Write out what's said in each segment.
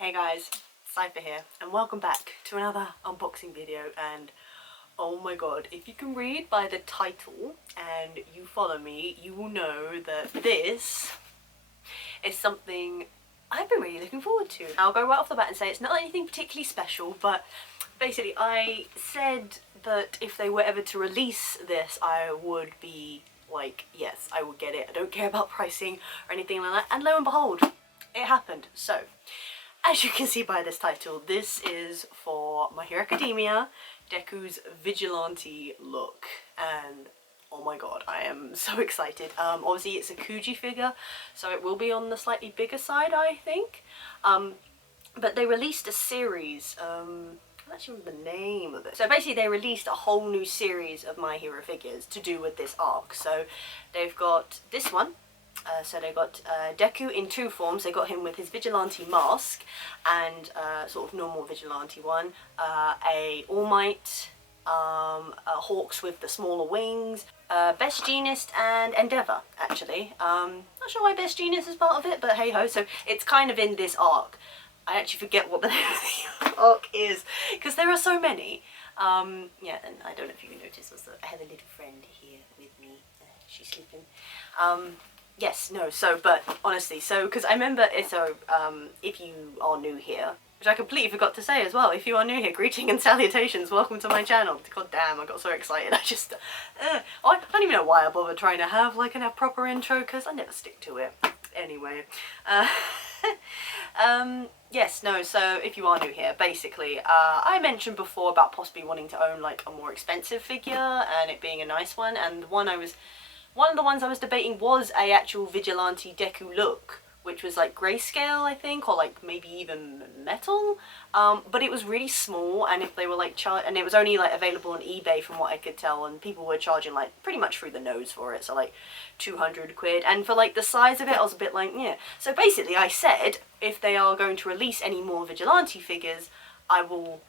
Hey guys, Cypher here, and welcome back to another unboxing video. And oh my god, if you can read by the title and you follow me, you will know that this is something I've been really looking forward to. I'll go right off the bat and say it's not anything particularly special, but basically I said that if they were ever to release this, I would be like, yes, I would get it. I don't care about pricing or anything like that, and lo and behold, it happened. So as you can see by this title, this is for My Hero Academia, Deku's Vigilante look, and oh my god, I am so excited. Obviously it's a Kuji figure, so it will be on the slightly bigger side, I think. But they released a series, I can't actually remember the name of it. So basically they released a whole new series of My Hero figures to do with this arc. So they've got this one. So they got Deku in two forms. They got him with his Vigilante mask and sort of normal Vigilante one, a All Might, Hawks with the smaller wings, Best Jeanist and Endeavour, actually. Not sure why Best Jeanist is part of it, but hey ho, so it's kind of in this arc. I actually forget what the name of the arc is, because there are so many. Yeah, and I don't know if you noticed also, I have a little friend here with me. She's sleeping. Yes, no, so, but honestly, so, because I remember, so, if you are new here, which I completely forgot to say as well, if you are new here, greeting and salutations, welcome to my channel. God damn, I got so excited, I just, I don't even know why I bother trying to have, like, a proper intro, because I never stick to it. Anyway, yes, no, so, if you are new here, basically, I mentioned before about possibly wanting to own, like, a more expensive figure, and it being a nice one, and one of the ones I was debating was a actual Vigilante Deku look, which was like grayscale, I think, or like maybe even metal, but it was really small, and if they were like and it was only like available on eBay from what I could tell, and people were charging like pretty much through the nose for it, so like 200 quid, and for like the size of it I was a bit like, yeah. So basically I said if they are going to release any more Vigilante figures, I will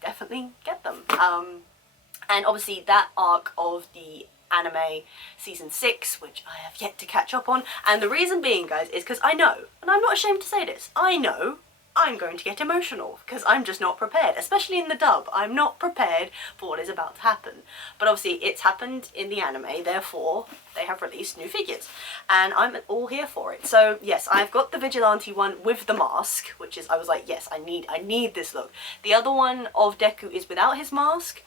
definitely get them. And obviously that arc of the anime season 6, which I have yet to catch up on, and the reason being, guys, is because I know, and I'm not ashamed to say this, I know I'm going to get emotional, because I'm just not prepared, especially in the dub. I'm not prepared for what is about to happen, but obviously it's happened in the anime, therefore they have released new figures, and I'm all here for it. So yes, I've got the Vigilante one with the mask, which is, I was like, yes, I need this look. The other one of Deku is without his mask,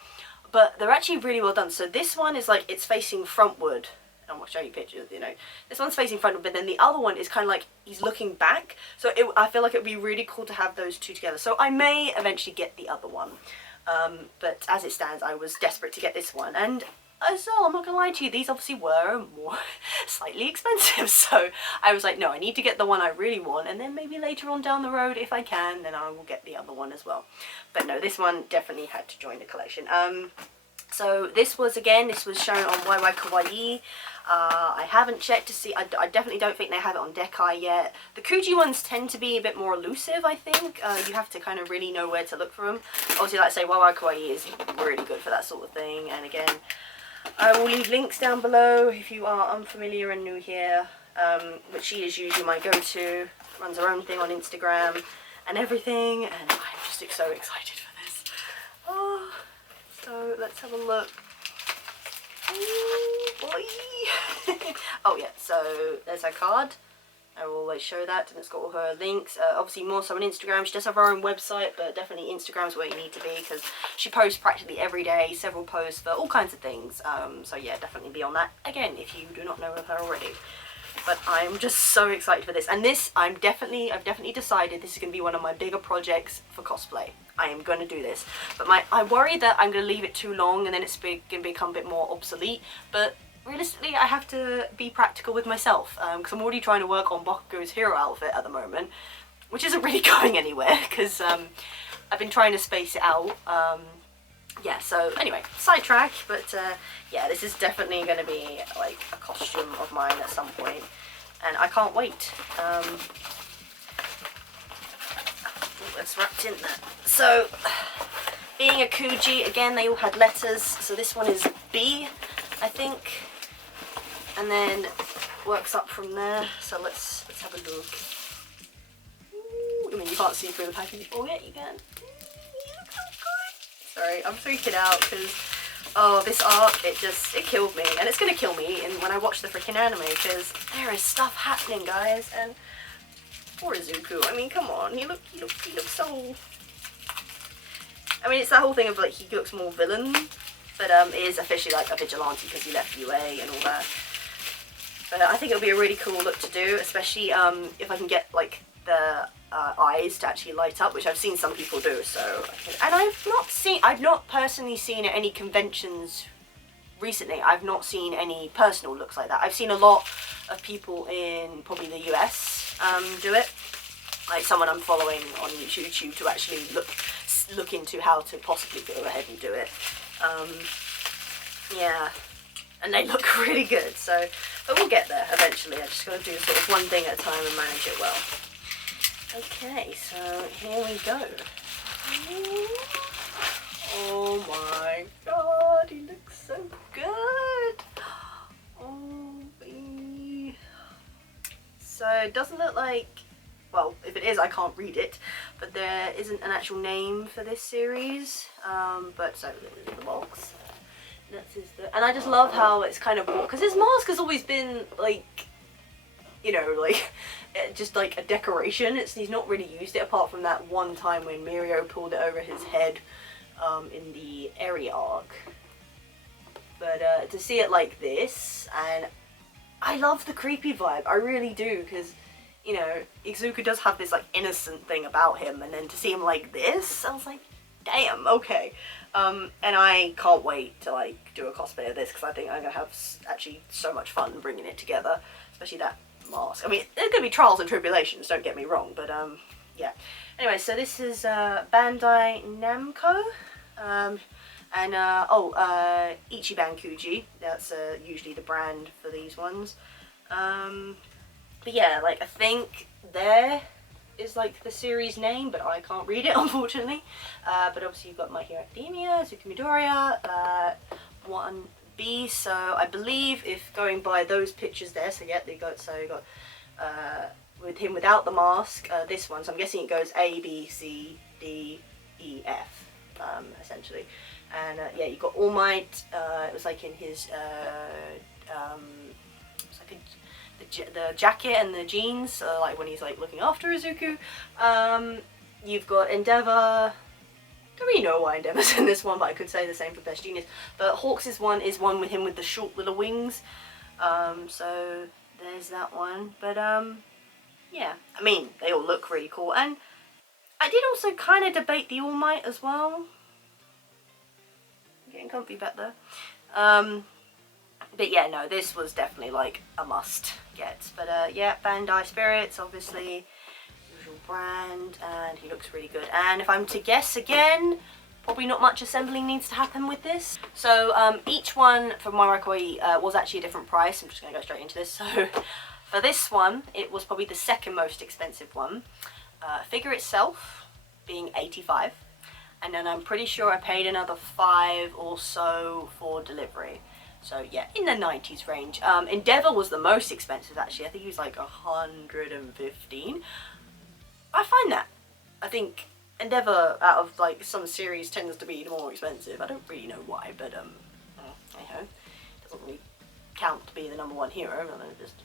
but they're actually really well done. So this one is like, it's facing frontward. I'm going to show you pictures, you know. This one's facing frontward, but then the other one is kind of like, he's looking back. So I feel like it would be really cool to have those two together. So I may eventually get the other one. But as it stands, I was desperate to get this one. And so I'm not going to lie to you, these obviously were more slightly expensive. So I was like, no, I need to get the one I really want. And then maybe later on down the road, if I can, then I will get the other one as well. But no, this one definitely had to join the collection. So this was shown on YY Kawaii. I haven't checked to see, I definitely don't think they have it on Dekai yet. The Kuji ones tend to be a bit more elusive, I think. You have to kind of really know where to look for them. Obviously, like I say, YY Kawaii is really good for that sort of thing. And again, I will leave links down below if you are unfamiliar and new here. But she is usually my go-to, runs her own thing on Instagram and everything. And I'm just so excited for this. Oh. So let's have a look. Ooh, boy. Oh yeah, so there's her card. I will always show that, and it's got all her links. Obviously more so on Instagram. She does have her own website, but definitely Instagram's where you need to be, because she posts practically every day, several posts for all kinds of things. So yeah, definitely be on that, again, if you do not know of her already. But I'm just so excited for this. And this, I've definitely decided this is going to be one of my bigger projects for cosplay. I am going to do this. But I worry that I'm going to leave it too long and then it's going to become a bit more obsolete. But realistically, I have to be practical with myself. Because I'm already trying to work on Bakugo's hero outfit at the moment, which isn't really going anywhere, because I've been trying to space it out. Yeah, so anyway, sidetrack, but yeah, this is definitely going to be like a costume of mine at some point, and I can't wait. It's wrapped in there. So, being a Kuji, again, they all had letters, so this one is B, I think, and then works up from there. So let's have a look. Ooh, you can't see through the packaging. Oh yeah, you can. Sorry, I'm freaking out because, oh, this arc, it killed me. And it's going to kill me when I watch the freaking anime because there is stuff happening, guys. And poor Izuku, I mean, come on, he looks so... I mean, it's that whole thing of, like, he looks more villain, but it is officially, like, a vigilante because he left UA and all that. But I think it'll be a really cool look to do, especially if I can get, like, the eyes to actually light up, which I've seen some people do, so... And I've not personally seen at any conventions recently, I've not seen any personal looks like that. I've seen a lot of people in probably the US do it, like someone I'm following on YouTube to actually look into how to possibly go ahead and do it. Yeah, and they look really good, so, but we'll get there eventually. I just got to do sort of one thing at a time and manage it well. Okay, so here we go. Oh my god, he looks so good. Oh, baby. So it doesn't look like, well, if it is, I can't read it, but there isn't an actual name for this series. But so the box. And I just love how it's kind of, because his mask has always been like, you know, like just like a decoration. He's not really used it apart from that one time when Mirio pulled it over his head in the Eri arc. But to see it like this, and I love the creepy vibe, I really do, because, you know, Izuku does have this like innocent thing about him, and then to see him like this, I was like, damn, okay. And I can't wait to like do a cosplay of this because I think I'm gonna have actually so much fun bringing it together, especially that mask. I mean, there's gonna be trials and tribulations, don't get me wrong, but yeah. Anyway, so this is Bandai Namco, and Ichiban Kuji. That's usually the brand for these ones. But yeah, like I think there is like the series name, but I can't read it unfortunately. But obviously you've got My Hero Academia, Zuki Midoriya, 1B. So I believe if going by those pictures there, so yeah, you got with him without the mask, this one. So I'm guessing it goes A, B, C, D, E, F, essentially. And yeah, you got All Might. It was like in his it's like the jacket and the jeans, like when he's like looking after Izuku. You've got Endeavor. Don't really know why Endeavor's in this one, but I could say the same for Best Genius. But Hawks' one is one with him with the short little wings. So there's that one. But yeah, I mean, they all look really cool. And I did also kind of debate the All Might as well. I'm getting comfy back there. But yeah, no, this was definitely like a must get. But yeah, Bandai Spirits, obviously, usual brand, and he looks really good. And if I'm to guess again, probably not much assembling needs to happen with this. So each one from Marakoi was actually a different price. I'm just going to go straight into this. So for this one, it was probably the second most expensive one. Figure itself being 85, and then I'm pretty sure I paid another 5 or so for delivery. So yeah, in the 90s range. Endeavor was the most expensive actually. I think he was like 115. I find that. I think Endeavor out of like some series tends to be the more expensive. I don't really know why, but anyhow, it doesn't really count to be the #1 hero. I don't know, just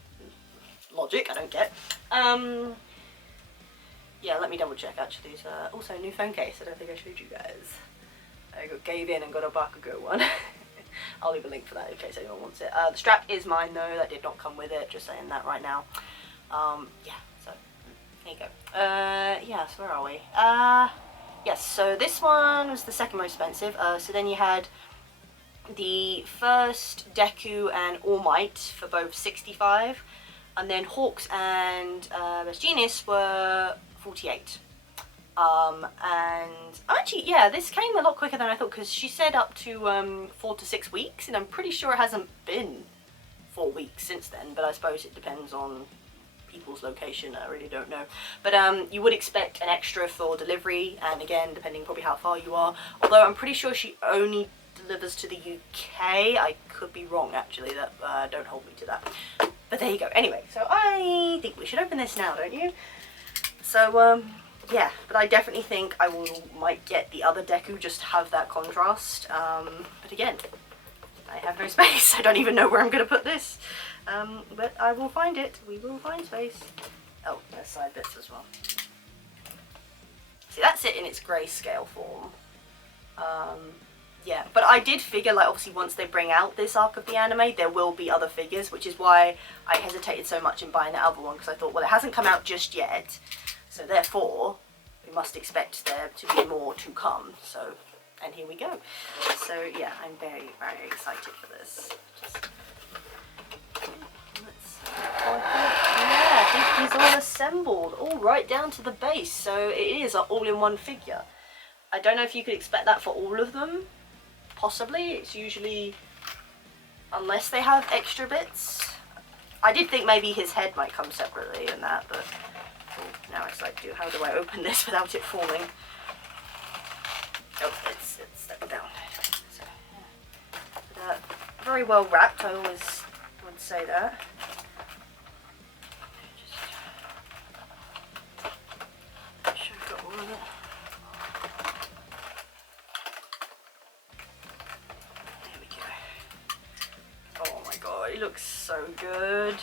logic I don't get. Yeah, let me double check actually. So also new phone case. I don't think I showed you guys. I gave in and got a Bakugo one. I'll leave a link for that in case anyone wants it. The strap is mine though, that did not come with it, just saying that right now. Yeah, so there you go. Yes, where are we? Yes, so this one was the second most expensive. So then you had the first Deku and All Might for both 65, and then Hawks and Best Genius were 48. And actually, yeah, this came a lot quicker than I thought, because she said up to 4 to 6 weeks, and I'm pretty sure it hasn't been 4 weeks since then, but I suppose it depends on people's location, I really don't know. But you would expect an extra for delivery, and again, depending probably how far you are, although I'm pretty sure she only delivers to the UK. I could be wrong actually, that don't hold me to that. But there you go. Anyway, so I think we should open this now, don't you? So yeah, but I definitely think I might get the other Deku just to have that contrast. But again, I have no space. I don't even know where I'm going to put this. But I will find it. We will find space. Oh, there's side bits as well. See, that's it in its grayscale form. Yeah, but I did figure, like, obviously once they bring out this arc of the anime, there will be other figures, which is why I hesitated so much in buying the other one, because I thought, well, it hasn't come out just yet, so therefore, we must expect there to be more to come, so, and here we go. So, yeah, I'm very, very excited for this. Yeah, I think he's all assembled, all right down to the base, so it is an all-in-one figure. I don't know if you could expect that for all of them. Possibly. It's usually, unless they have extra bits. I did think maybe his head might come separately and that, but now it's like, how do I open this without it falling? Oh, it's stepped down. So, yeah. But, very well wrapped, I always would say that. Just make sure I've got all of it. He looks so good.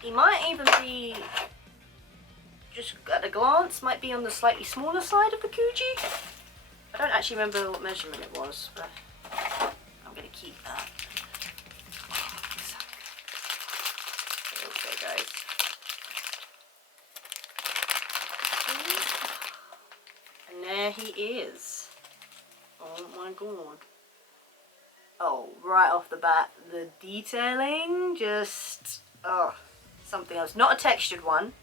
He might even be, just at a glance, might be on the slightly smaller side of the Kuji. I don't actually remember what measurement it was, but I'm going to keep that. There we go, guys. And there he is. Oh my god. Oh, right off the bat, the detailing, just, oh, something else. Not a textured one,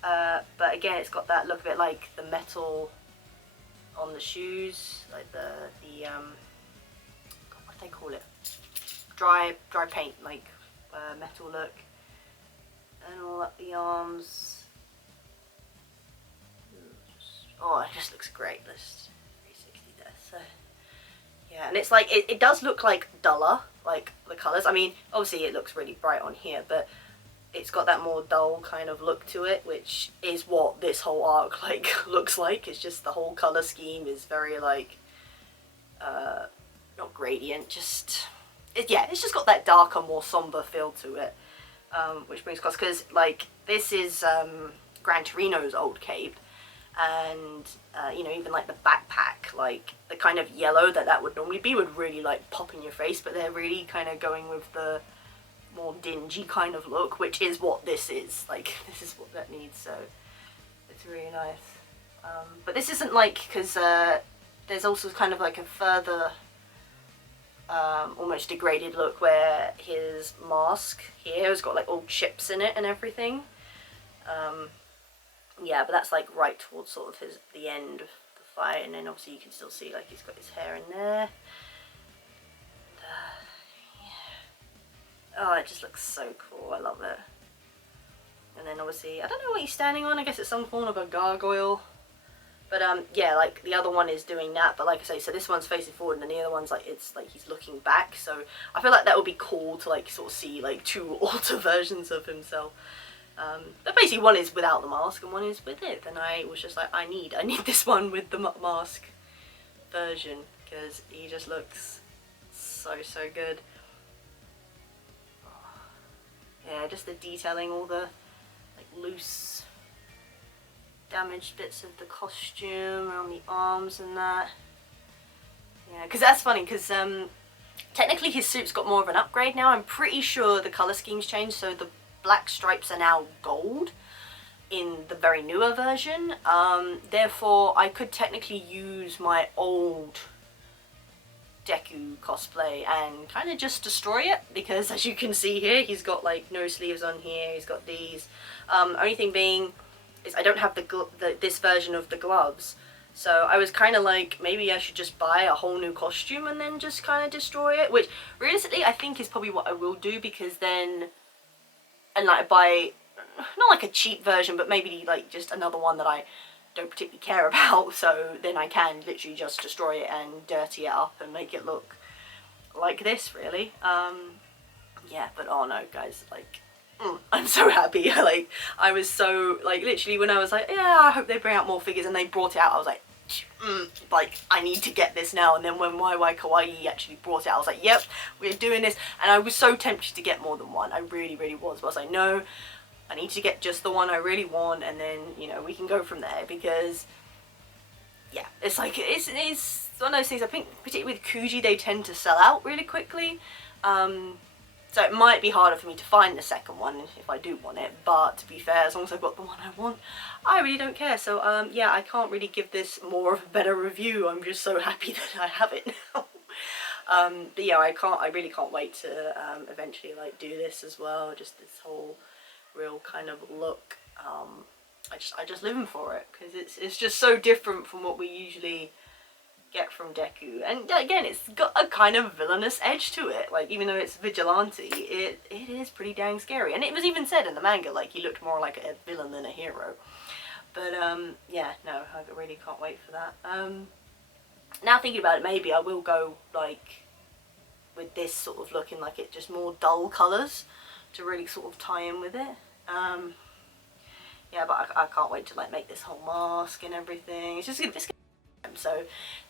but again, it's got that look of it, like the metal on the shoes, like the what do they call it? Dry paint, like metal look, and all up the arms. Oh, it just looks great. This 360 there, so. Yeah, and it's like, it does look like duller, like the colours. I mean, obviously it looks really bright on here, but it's got that more dull kind of look to it, which is what this whole arc, like, looks like. It's just the whole colour scheme is very, like, not gradient, just, yeah, it's just got that darker, more sombre feel to it, which brings across, because, like, this is Gran Torino's old cape, and you know, even like the backpack, like the kind of yellow that would normally be would really like pop in your face, but they're really kind of going with the more dingy kind of look, which is what this is. Like, this is what that needs, so it's really nice. But this isn't like, because there's also kind of like a further almost degraded look where his mask here has got like old chips in it and everything. Yeah, but that's like right towards sort of the end of the fight, and then obviously you can still see like he's got his hair in there. Yeah. Oh, it just looks so cool. I love it. And then obviously, I don't know what he's standing on. I guess it's some form of a gargoyle. But yeah, like the other one is doing that. But like I say, so this one's facing forward, and then the other one's like, it's like he's looking back. So I feel like that would be cool to like sort of see like two alter versions of himself. But basically one is without the mask and one is with it, and I was just like, I need this one with the mask version, because he just looks so good. Yeah, just the detailing, all the like loose damaged bits of the costume around the arms and that. Yeah, because that's funny, because technically his suit's got more of an upgrade now. I'm pretty sure the colour scheme's changed, so the black stripes are now gold in the very newer version. Therefore, I could technically use my old Deku cosplay and kind of just destroy it, because as you can see here, he's got like no sleeves on here, he's got these. Only thing being is I don't have this version of the gloves. So I was kind of like, maybe I should just buy a whole new costume and then just kind of destroy it, which realistically I think is probably what I will do, because then, and like buy, not like a cheap version, but maybe like just another one that I don't particularly care about, so then I can literally just destroy it and dirty it up and make it look like this, really. Yeah, but oh no, guys, like, I'm so happy. Like, I was so, like, literally when I was like, yeah, I hope they bring out more figures, and they brought it out, I was like, like, I need to get this now. And then when YY Kawaii actually brought it out, I was like, yep, we're doing this. And I was so tempted to get more than one. I really, really was. But I was like, no, I need to get just the one I really want, and then, you know, we can go from there. Because, yeah, it's like, it's one of those things. I think, particularly with Kuji, they tend to sell out really quickly. So it might be harder for me to find the second one if I do want it, but to be fair, as long as I've got the one I want, I really don't care. So yeah, I can't really give this more of a better review. I'm just so happy that I have it now. But yeah, I really can't wait to eventually like do this as well. Just this whole real kind of look. I just living for it, because it's just so different from what we usually get from Deku, and again, it's got a kind of villainous edge to it. Like, even though it's Vigilante, it is pretty dang scary, and it was even said in the manga, like, he looked more like a villain than a hero. But yeah, no, I really can't wait for that. Now thinking about it, maybe I will go like with this sort of looking like it, just more dull colours to really sort of tie in with it. Yeah, but I can't wait to like make this whole mask and everything. It's gonna so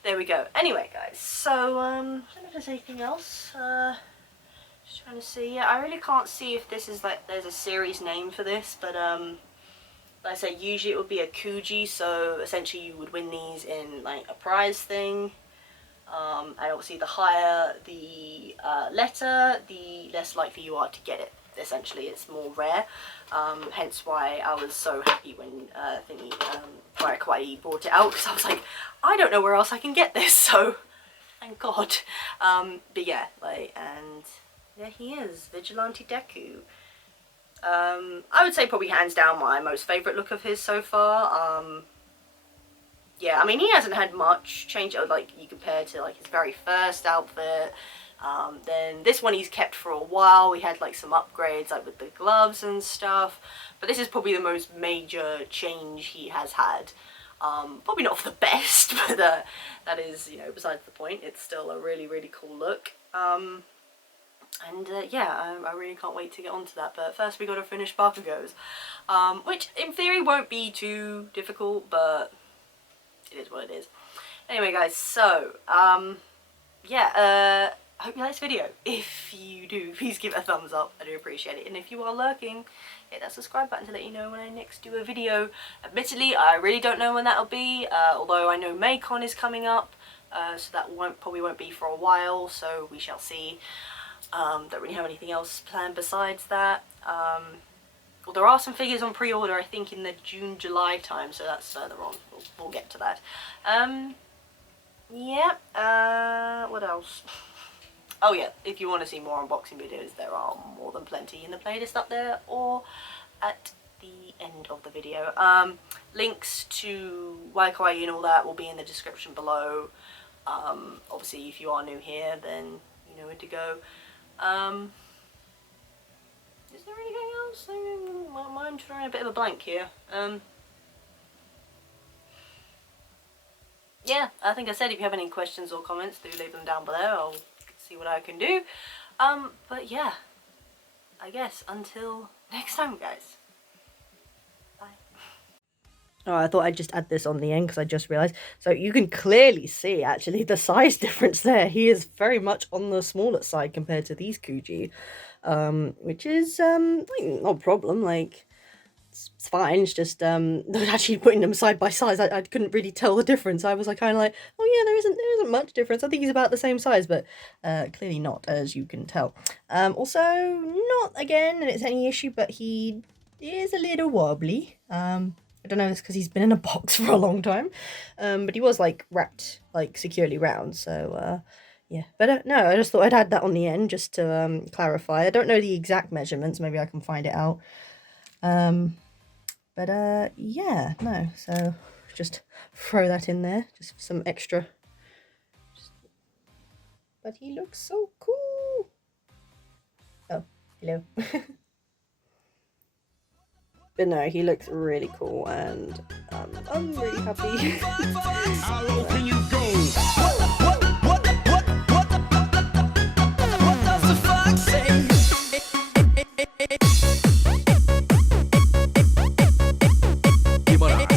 there we go. Anyway, guys, so I don't know if there's anything else. Just trying to see. Yeah, I really can't see if this is like there's a series name for this, but like I said, usually it would be a Kuji, so essentially you would win these in like a prize thing. And obviously the higher the letter, the less likely you are to get it. Essentially, it's more rare. Hence why I was so happy when Kawaii brought it out, because I was like, I don't know where else I can get this, so thank God. But yeah, like, and there he is, Vigilante Deku. I would say probably hands down my most favourite look of his so far. Yeah, I mean, he hasn't had much change, like, you compare to like his very first outfit. Then this one he's kept for a while. We had like some upgrades like with the gloves and stuff, but this is probably the most major change he has had. Probably not for the best, but that is, you know, besides the point. It's still a really, really cool look. Yeah, I really can't wait to get onto that, but first we got to finish Bakugo's, which in theory won't be too difficult, but it is what it is. Anyway, guys, so yeah, I hope you like this video. If you do, please give it a thumbs up. I do appreciate it. And if you are lurking, hit that subscribe button to let you know when I next do a video. Admittedly, I really don't know when that'll be, although I know Maycon is coming up, so that probably won't be for a while, so we shall see. Don't really have anything else planned besides that. Well, there are some figures on pre-order, I think, in the June-July time, so that's further on. We'll get to that. Yeah, what else? Oh yeah, if you want to see more unboxing videos, there are more than plenty in the playlist up there or at the end of the video. Links to YY Kawaii and all that will be in the description below. Obviously, if you are new here, then you know where to go. Is there anything else? My mind's throwing a bit of a blank here. Yeah, I think I said if you have any questions or comments, do leave them down below. I'll see what I can do. But yeah, I guess until next time, guys. Bye. Oh, I thought I'd just add this on the end because I just realised. So you can clearly see actually the size difference there. He is very much on the smaller side compared to these Kuji, which is like, no problem. Like, it's fine. It's just actually putting them side by side, I couldn't really tell the difference. I was like kind of like, oh yeah, there isn't much difference. I think he's about the same size, but clearly not, as you can tell. Also, not again, and it's any issue, but he is a little wobbly. I don't know, it's because he's been in a box for a long time, but he was like wrapped like securely round. So yeah, but no, I just thought I'd add that on the end just to clarify. I don't know the exact measurements. Maybe I can find it out. But yeah, no, so just throw that in there, just some extra. But he looks so cool. Oh, hello. But no, he looks really cool, and I'm really happy. How low can you go? What does the fuck say? But